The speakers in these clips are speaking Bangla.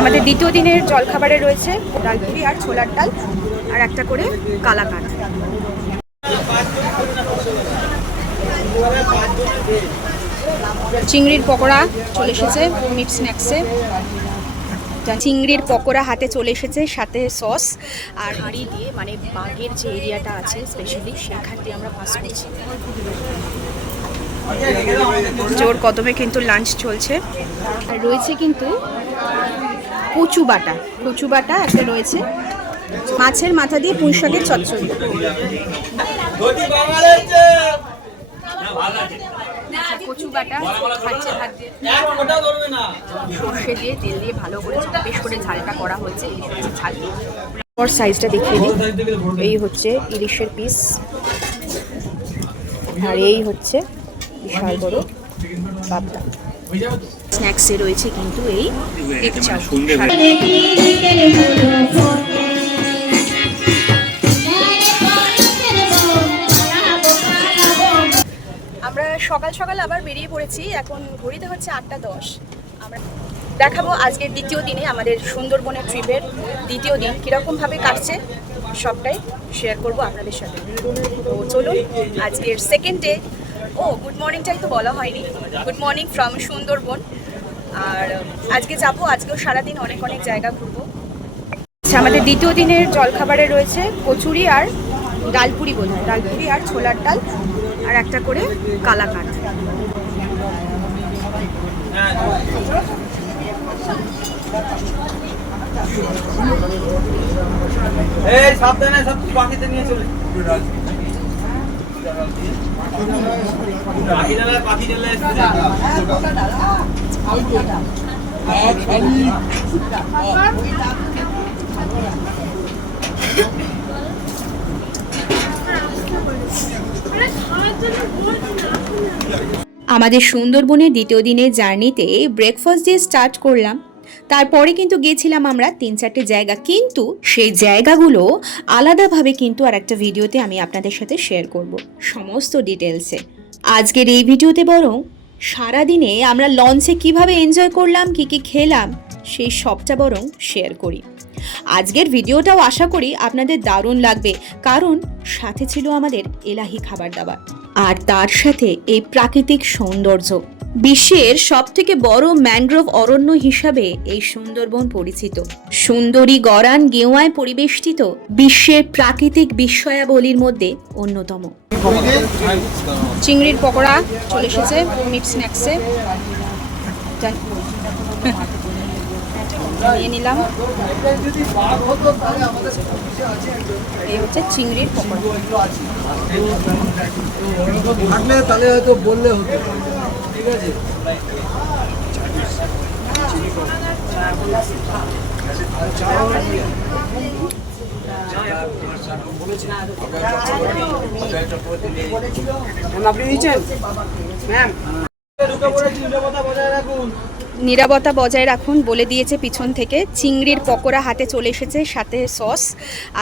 আমাদের দ্বিতীয় দিনের জলখাবারে রয়েছে ডালপুরি আর ছোলার ডাল আর একটা করে কালাকাঁদ। চিংড়ির পকোড়া চলে এসেছে মিট স্ন্যাক্সে। চিংড়ির পকোড়া হাতে চলে এসেছে, সাথে সস আর হাঁড়ি দিয়ে, মানে বাগের যে এরিয়াটা আছে স্পেশালি সেখান দিয়ে আমরা পাস করছি। জোর কদমে কিন্তু লাঞ্চ চলছে। আর রয়েছে কিন্তু কচু বাটা একটা রয়েছে, মাছের মাথা দিয়ে পুঁই শাকের চচ্চড়ি। কচু বাটা খাচ্ছে ভাত দিয়ে, সর্ষে দিয়ে তেল দিয়ে ভালো করে বেশ করে ঝালটা করা হয়েছে। ইলিশের ঝাল ওর সাইজটা দেখিয়ে দিই। এই হচ্ছে ইলিশের পিস, আর এই হচ্ছে বিশাল বড় পাবদা। স্ন্যাক্সে রয়েছে কিন্তু এই কেক চাপ। আমরা সকাল সকাল আবার বেরিয়ে পড়েছি, এখন ঘড়িতে হচ্ছে 8:10। আমরা দেখাবো আজকের দ্বিতীয় দিনে আমাদের সুন্দরবনের ট্রিপের দ্বিতীয় দিন কীরকমভাবে কাটছে সবটাই শেয়ার করব আপনাদের সাথে। তো চলুন আজকের সেকেন্ড ডে। গুড মর্নিংটাই তো বলা হয়নি, গুড মর্নিং ফ্রম সুন্দরবন। আর আজকেও সারাদিন অনেক জায়গা ঘুরবো। আমাদের দ্বিতীয় দিনের জলখাবারে রয়েছে কচুরি আর ডালপুরি, ডালপুরি আর ছোলার ডাল আর একটা করে কালাকাঁদ। আমাদের সুন্দরবনের দ্বিতীয় দিনের জার্নিতে ব্রেকফাস্ট দিয়ে স্টার্ট করলাম। তারপরে কিন্তু গিয়েছিলাম আমরা 3-4টে জায়গা, কিন্তু সেই জায়গাগুলো আলাদাভাবে কিন্তু আর একটা ভিডিওতে আমি আপনাদের সাথে শেয়ার করব সমস্ত ডিটেলসে। আজকের এই ভিডিওতে বরং সারাদিনে আমরা লঞ্চে কিভাবে এনজয় করলাম, কি খেলাম, সেই সবটা বরং শেয়ার করি। আজকের ভিডিওটাও আশা করি আপনাদের দারুণ লাগবে, কারণ সাথে ছিল আমাদের এলাহি খাবার দাবার আর তার সাথে এই প্রাকৃতিক সৌন্দর্য। বিশ্বের সবথেকে বড় ম্যানগ্রোভ অরণ্য হিসাবে এই সুন্দরবন পরিচিত। সুন্দরী গরান গেওয়ায় পরিবেষ্টিত বিশ্বের প্রাকৃতিক বিস্ময়াবলীর মধ্যে অন্যতম। চিংড়ির পকোড়া চলে এসেছে মিট স্ন্যাক্সে, নিয়ে নিলাম। এই হচ্ছে চিংড়ির পকোড়া। তাহলে হয়তো বললে হতো, ঠিক আছে। আপনি নিচ্ছেন ম্যাম, নিরাপত্তা বজায় রাখুন বলে দিয়েছে পিছন থেকে। চিংড়ির পকোড়া হাতে চলে এসেছে, সাথে সস।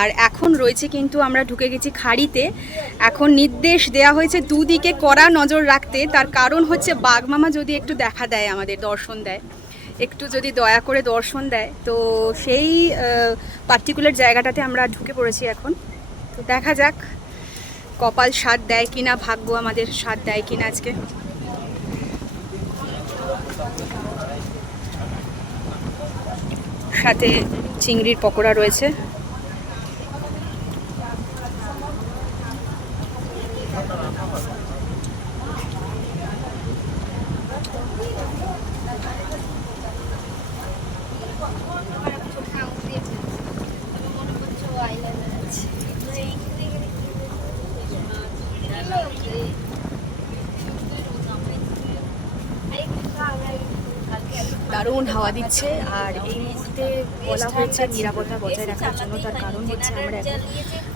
আর এখন রয়েছে কিন্তু আমরা ঢুকে গেছি খাড়িতে। এখন নির্দেশ দেয়া হয়েছে দুদিকে কড়া নজর রাখতে, তার কারণ হচ্ছে বাঘমামা যদি একটু দেখা দেয়, আমাদের দর্শন দেয়, একটু যদি দয়া করে দর্শন দেয়, তো সেই পার্টিকুলার জায়গাটাতে আমরা ঢুকে পড়েছি এখন। তো দেখা যাক কপাল সাথ দেয় কিনা, ভাগ্য আমাদের সাথ দেয় কিনা আজকে। সাথে চিংড়ির পকোড়া রয়েছে। দারুণ হাওয়া দিচ্ছে, আর এই মুহূর্তে বলা হয়েছে নিরাপত্তা বজায় রাখার জন্য। তার কারণ হচ্ছে আমরা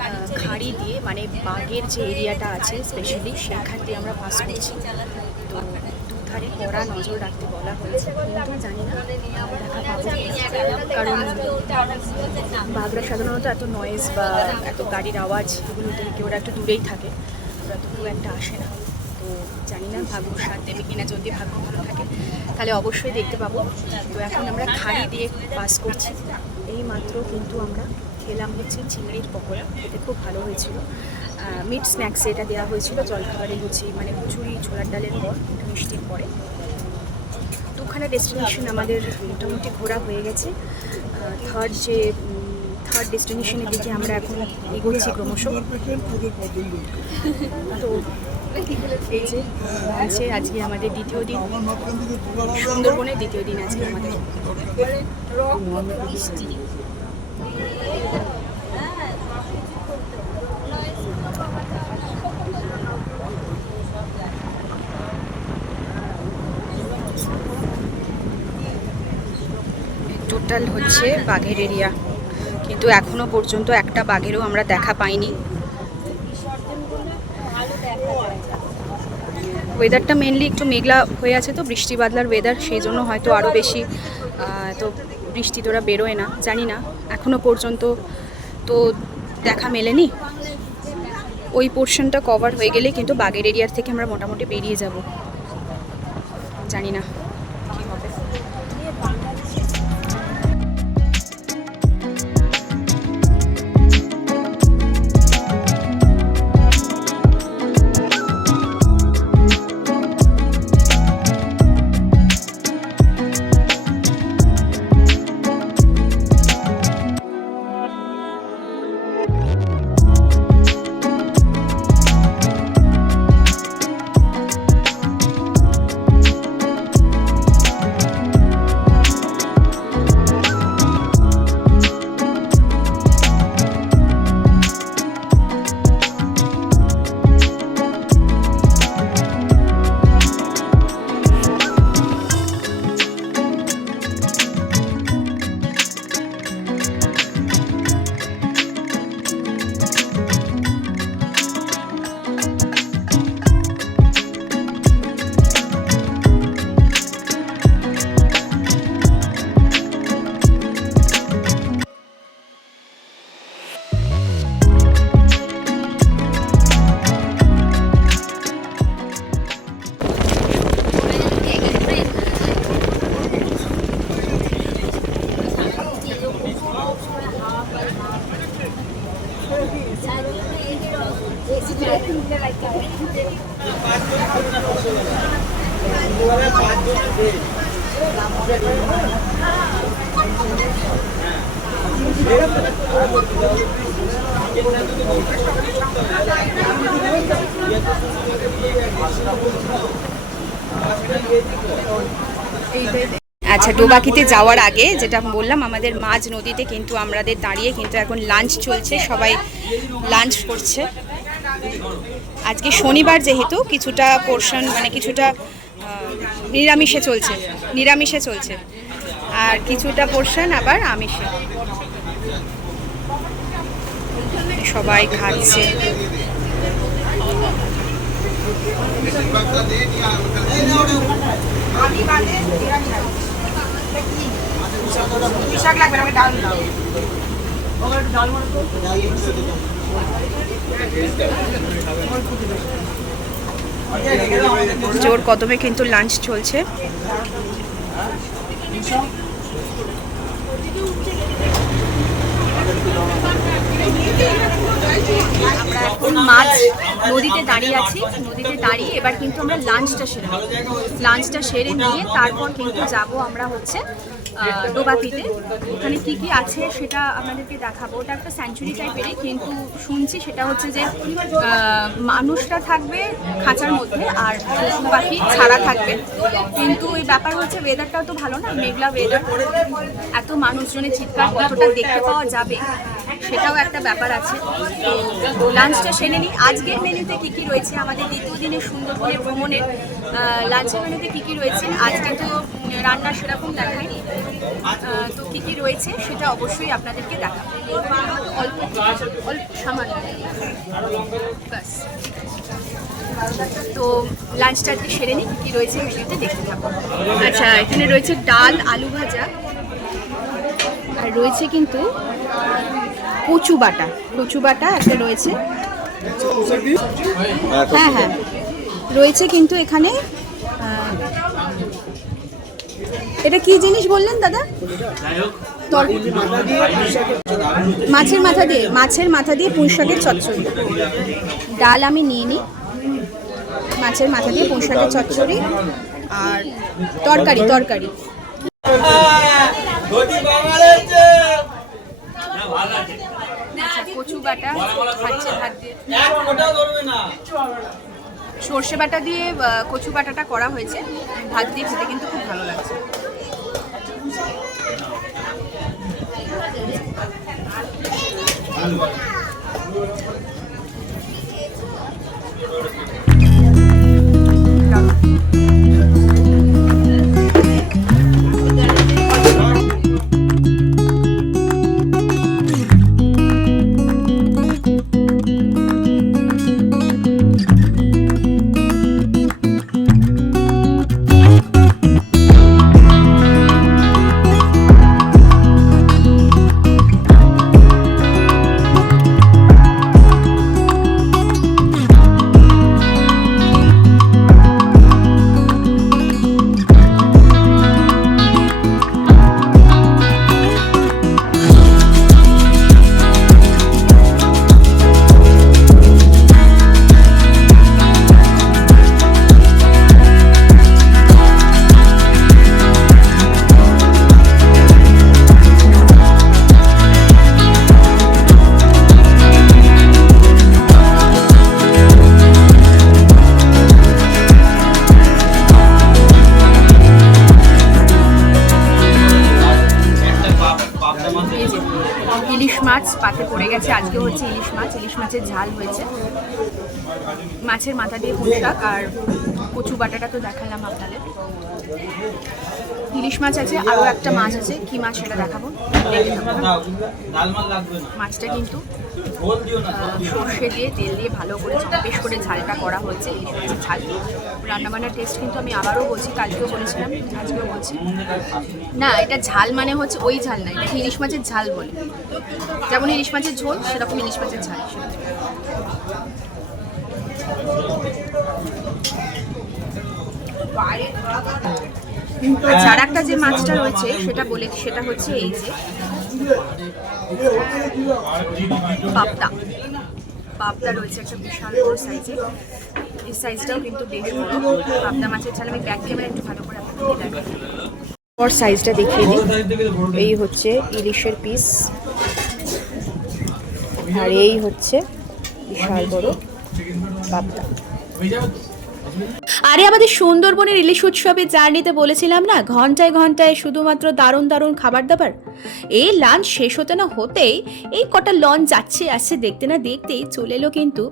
এখন খাড়ি দিয়ে, মানে বাগের যে এরিয়াটা আছে স্পেশালি সেখান দিয়ে আমরা পাস করছি। তো দুধারে কড়া নজর রাখতে বলা হয়েছে, কিন্তু জানি না দেখা পাবো, কারণ বাঘরা সাধারণত এত নয়েজ বা এত গাড়ির আওয়াজ এগুলো থেকে ওরা একটু দূরেই থাকে, ওরা তো খুব একটা আসে না। তো জানি না ভাগ্য সাথ দেবে কিনা, যদি ভাগ্য ভালো থাকে তাহলে অবশ্যই দেখতে পাবো। তো এখন আমরা খাড়ি দিয়ে পাস করছি। এই মাত্র কিন্তু আমরা খেলাম হচ্ছে চিংড়ির পকোড়া, খেতে খুব ভালো হয়েছিল। মিট স্ন্যাক্সে এটা দেওয়া হয়েছিল, জলখাবারে লুচি মানে খিচুড়ি ছোলার ডালের পর, মিষ্টির পরে। তো ওখানে ডেস্টিনেশন আমাদের মোটামুটি ঘোরা হয়ে গেছে। থার্ড ডেস্টিনেশনের দিকে আমরা এখন এগোচ্ছি ক্রমশ। তো এই যে আছে আজকে আমাদের দ্বিতীয় দিন, সুন্দরবনের দ্বিতীয় দিন আজকে আমাদের। টোটাল হচ্ছে বাঘের এরিয়া, কিন্তু এখনো পর্যন্ত একটা বাঘেরও আমরা দেখা পাইনি। ওয়েদারটা মেনলি একটু মেঘলা হয়ে আছে, তো বৃষ্টি বাদলার ওয়েদার, সেই জন্য হয়তো আরও বেশি তো বৃষ্টি তোরা বেরোয় না, জানি না এখনো পর্যন্ত তো দেখা মেলেনি। ওই পোর্শনটা কভার হয়ে গেলে কিন্তু বাঘের এরিয়ার থেকে আমরা মোটামুটি বেরিয়ে যাব, জানি না কী হবে। আচ্ছা, ডোবাকিতে যাওয়ার আগে যেটা বললাম, আমাদের মাঝ নদীতে কিন্তু আমাদের দাঁড়িয়ে কিন্তু এখন লাঞ্চ চলছে, সবাই লাঞ্চ করছে। আজকে শনিবার যেহেতু কিছুটা পোর্শন মানে কিছুটা নিরামিষে চলছে আর কিছুটা পোর্শন আবার আমিষে। সবাই খাচ্ছে। জোর কদমে কিন্তু লাঞ্চ চলছে। আমরা এখন মাঝ নদীতে দাঁড়িয়ে আছি, নদীতে দাঁড়িয়ে এবার কিন্তু আমরা লাঞ্চটা সেরে নিয়ে তারপর কিন্তু যাব আমরা হচ্ছে ডোবাকিতে। ওখানে কি কি আছে সেটা আপনাদেরকে দেখাবো। ওটা একটা স্যাঞ্চুরি টাইপেরই, কিন্তু শুনছি সেটা হচ্ছে যে মানুষটা থাকবে খাঁচার মধ্যে আর পশু পাখি ছাড়া থাকবে। কিন্তু এই ব্যাপার হচ্ছে ওয়েদারটাও তো ভালো না, মেঘলা ওয়েদার, এত মানুষজনের চিৎকার কতটা দেখতে পাওয়া যাবে সেটাও একটা ব্যাপার আছে। তো লাঞ্চটা সেরে নিই। আজকের মেনুতে কী কী রয়েছে, আমাদের দ্বিতীয় দিনের সুন্দরবনের ভ্রমণের লাঞ্চের মেনুতে কী কী রয়েছে, আজকে তো রান্না সেরকম দেখায়নি, তো কী কী রয়েছে সেটা অবশ্যই আপনাদেরকে দেখাবো। অল্প সামান্য ব্যাস। তো লাঞ্চটা আজকে সেরে নিই, কী রয়েছে মেনুতে দেখতে থাকবো। আচ্ছা, এখানে রয়েছে ডাল, আলু ভাজা, আর রয়েছে কিন্তু কচু বাটা একটা রয়েছে। হ্যাঁ, রয়েছে কিন্তু এখানে এটা কি জিনিস বললেন দাদা? মাছের মাথা দিয়ে পুঁই শাকের চচ্চড়ি। ডাল আমি নিয়ে নিই, মাছের মাথা দিয়ে পুঁই শাকের চচ্চড়ি আর তরকারি। কচু বাটা খাচ্ছে ভাত দিয়ে, সর্ষে বাটা দিয়ে কচু বাটাটা করা হয়েছে, ভাত দিয়ে খেতে কিন্তু খুব ভালো লাগছে। ইলিশ মাছ পাতে পড়ে গেছে, আজকে হচ্ছে ইলিশ মাছের ঝাল হয়েছে, মাছের মাথা দিয়ে পুঁই শাক আর কচু বাটাটা তো দেখালাম আপনাদের। ইলিশ মাছ আছে, আরও একটা মাছ আছে, কি মাছ সেটা দেখাবো। মাছটা কিন্তু সর্ষে দিয়ে তেল দিয়ে ভালো করে বেশ করে ঝালটা করা হয়েছে। ইলিশ মাছের ঝাল রান্নাবান্নার টেস্ট কিন্তু আমি আবারও বলছি, কালকেও বলেছিলাম আজকেও বলছি না, এটা ঝাল মানে হচ্ছে ওই ঝাল না, এটা ইলিশ মাছের ঝাল বলে, যেমন ইলিশ মাছের ঝোল সেরকম ইলিশ মাছের ঝাল। আর একটা যে মাছটা রয়েছে সেটা হচ্ছে এই যে পাবদা রয়েছে একটা বিশাল বড় সাইজে, এই সাইজটাও কিন্তু বেশ বড়। পাবদা মাছের ঝাল আমি ব্যাক ক্যামেরা একটু ভালো করে আপনাদের দেখাই, বড় সাইজটা দেখিয়ে দিই। এই হচ্ছে ইলিশের পিস আর এই হচ্ছে বিশাল বড় পাবদা। আরে আমাদের সুন্দরবনের ইলিশ উৎসবের জার্নিতে বলেছিলাম না, ঘন্টায় ঘন্টায় শুধুমাত্র দারুণ খাবার দাবার। এই লাঞ্চ শেষ হতে না হতেই এই কটা লঞ্চ যাচ্ছে আসছে, দেখতে না দেখতেই চলে এলো কিন্তু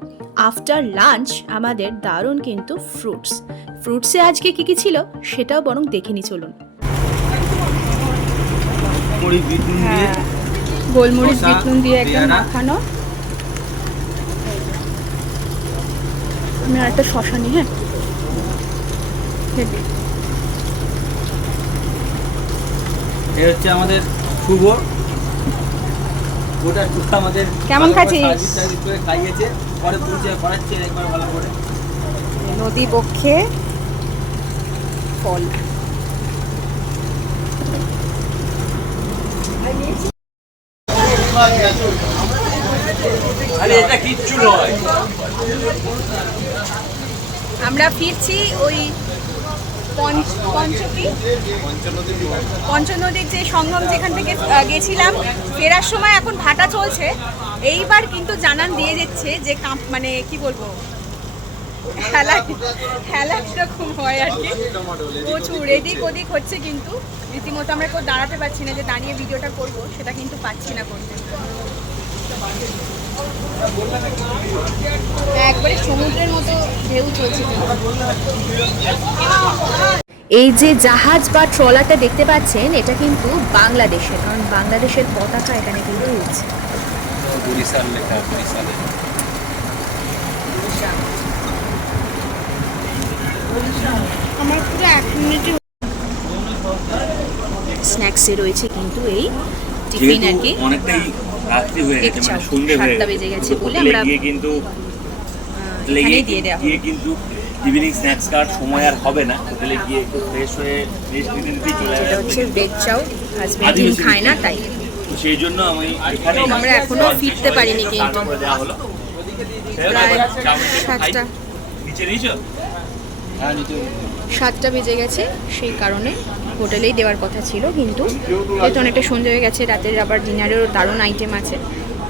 আফটার লাঞ্চ আমাদের দারুণ কিন্তু ফ্রুটসে আজকে কি ছিল সেটাও বরং দেখে নি চলুন। গোলমরিচ বিটনুন দিয়ে একদম মাখানো, আমি আর একটা শশা নিই। হ্যাঁ এই হচ্ছে আমাদের শুভ, ওটা আমাদের কেমন খাচ্ছিস? খাইয়েছে, পরে পরিচয় করাচ্ছে একবার ভালো করে। নদী বক্ষে ফল, আরে এটা কিচ্ছু নয়। আমরা ফিরছি ওই পঞ্চনদীর যে সঙ্গম যেখান থেকে গেছিলাম, ফেরার সময় এখন ভাটা চলছে। এইবার কিন্তু জানান দিয়ে যাচ্ছে যে মানে কি বলবো, খেলা এরকম হয় আর কি, প্রচুর এদিক ওদিক হচ্ছে, কিন্তু রীতিমতো আমরা কেউ দাঁড়াতে পারছি না যে দাঁড়িয়ে ভিডিওটা করব, সেটা কিন্তু পাচ্ছি না করতে। একবারে সমুদ্রের মতো ঢেউ চলছে। এই যে জাহাজ বা ট্রলারটা দেখতে পাচ্ছেন, এটা কিন্তু বাংলাদেশের, কারণ বাংলাদেশের পতাকা এখানে কিন্তু উঠছে। আমার পুরো 1 মিনিটে স্ন্যাক্সে রয়েছে কিন্তু এই টিফিন আর কি। অনেকটাই রাত্রি হয়ে গেছে, মানে সন্ধ্যে হয়ে 7টা বেজে গেছে বলে আমরা কিন্তু এখানেই দিয়ে দেওয়া কিন্তু ইভিনিং স্ন্যাক্স খাওয়ার সময় আর হবে না, হোটেলে গিয়ে একটু ফ্রেশ হয়ে রেস্ট নিতে নিতেই চলে এটা হচ্ছে যাবে। ব্রেড চাউ, হাজবেন্ড ডিম খায় না তাই। তো সেই জন্য আমি এখানে আমরা এখনো ফিরতে পারিনি কিন্তু। তারপরে দেওয়া হলো প্রায় চাউমিনটা খাই। 7টা নিচে নিয়েছো? হ্যাঁ নিচে 7টা বেজে গেছে, সেই কারণে হোটেলেই দেওয়ার কথা ছিল, কিন্তু যেহেতু অনেকটা সন্ধ্যে হয়ে গেছে, রাতের আবার ডিনারেরও দারুণ আইটেম আছে,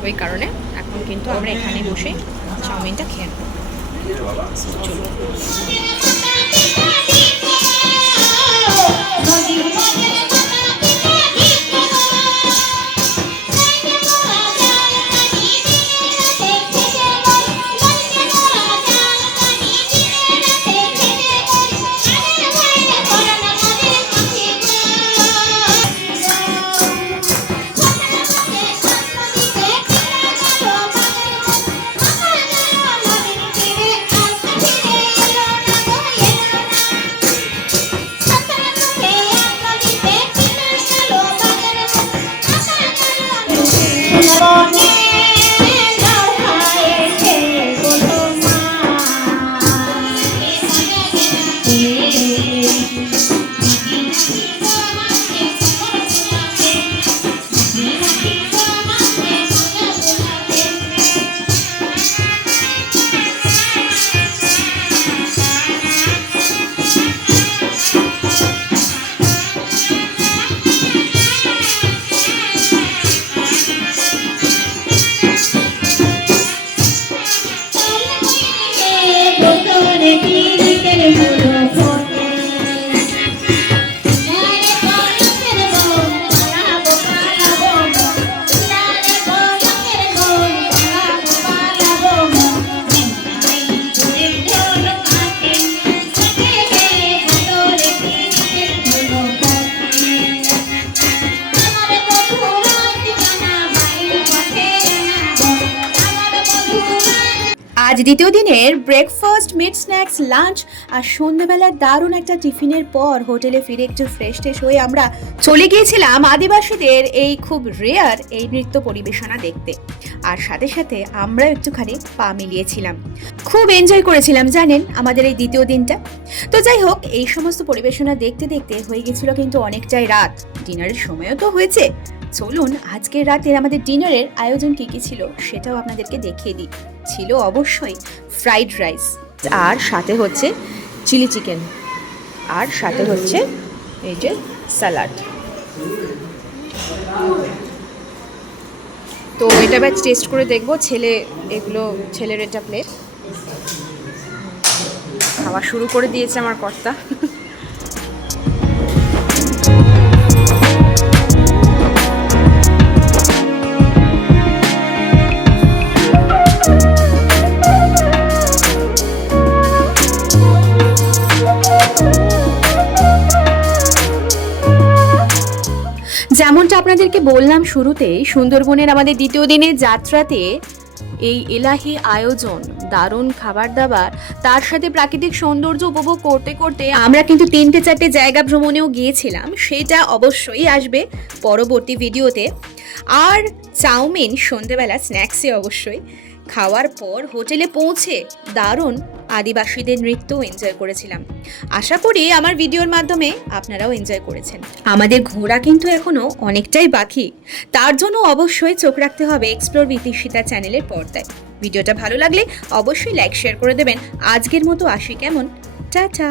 ওই কারণে এখন কিন্তু আমরা এখানে বসে চাউমিনটা খেয়ে নেব। চলুন। আজ দ্বিতীয় দিনের ব্রেকফাস্ট, মিড স্ন্যাক্স, লাঞ্চ আর সন্ধ্যাবেলার দারুণ একটা টিফিনের পর হোটেলে ফিরে একটু ফ্রেশ ট্রেশ হয়ে আমরা চলে গিয়েছিলাম আদিবাসীদের এই খুব রেয়ার এই নৃত্য পরিবেশনা দেখতে। আর সাথে সাথে আমরা একটুখানি পা মিলিয়েছিলাম, খুব এনজয় করেছিলাম জানেন আমাদের এই দ্বিতীয় দিনটা। তো যাই হোক, এই সমস্ত পরিবেশনা দেখতে দেখতে হয়ে গেছিল কিন্তু অনেকটাই রাত, ডিনারের সময়ও তো হয়েছে। চলুন আজকের রাতের আমাদের ডিনারের আয়োজন কি কি ছিল সেটাও আপনাদেরকে দেখিয়ে দিই। ছিল অবশ্যই ফ্রাইড রাইস, আর সাথে হচ্ছে চিলি চিকেন, আর সাথে হচ্ছে এই যে স্যালাড। তো এটা ব্যাচ টেস্ট করে দেখবো, ছেলের এটা প্লেট। খাওয়া শুরু করে দিয়েছে আমার কর্তা। যেমনটা আপনাদেরকে বললাম শুরুতে, সুন্দরবনের আমাদের দ্বিতীয় দিনের যাত্রাতে এই এলাহি আয়োজন, দারুণ খাবার দাবার, তার সাথে প্রাকৃতিক সৌন্দর্য উপভোগ করতে করতে আমরা কিন্তু 3-4টে জায়গা ভ্রমণেও গিয়েছিলাম, সেটা অবশ্যই আসবে পরবর্তী ভিডিওতে। আর চাউমিন সন্ধ্যেবেলা স্ন্যাক্সে অবশ্যই খাওয়ার পর হোটেলে পৌঁছে দারুণ আদিবাসীদের নৃত্য এনজয় করেছিলাম। আশা করি আমার ভিডিওর মাধ্যমে আপনারাও এনজয় করেছেন। আমাদের ঘোরা কিন্তু এখনো অনেকটাই বাকি, তার জন্য অবশ্যই চোখ রাখতে হবে এক্সপ্লোর উইথ ঈশিতা চ্যানেলের পর্দায়। ভিডিওটা ভালো লাগলে অবশ্যই লাইক শেয়ার করে দেবেন। আজকের মতো আসি, কেমন? টাটা।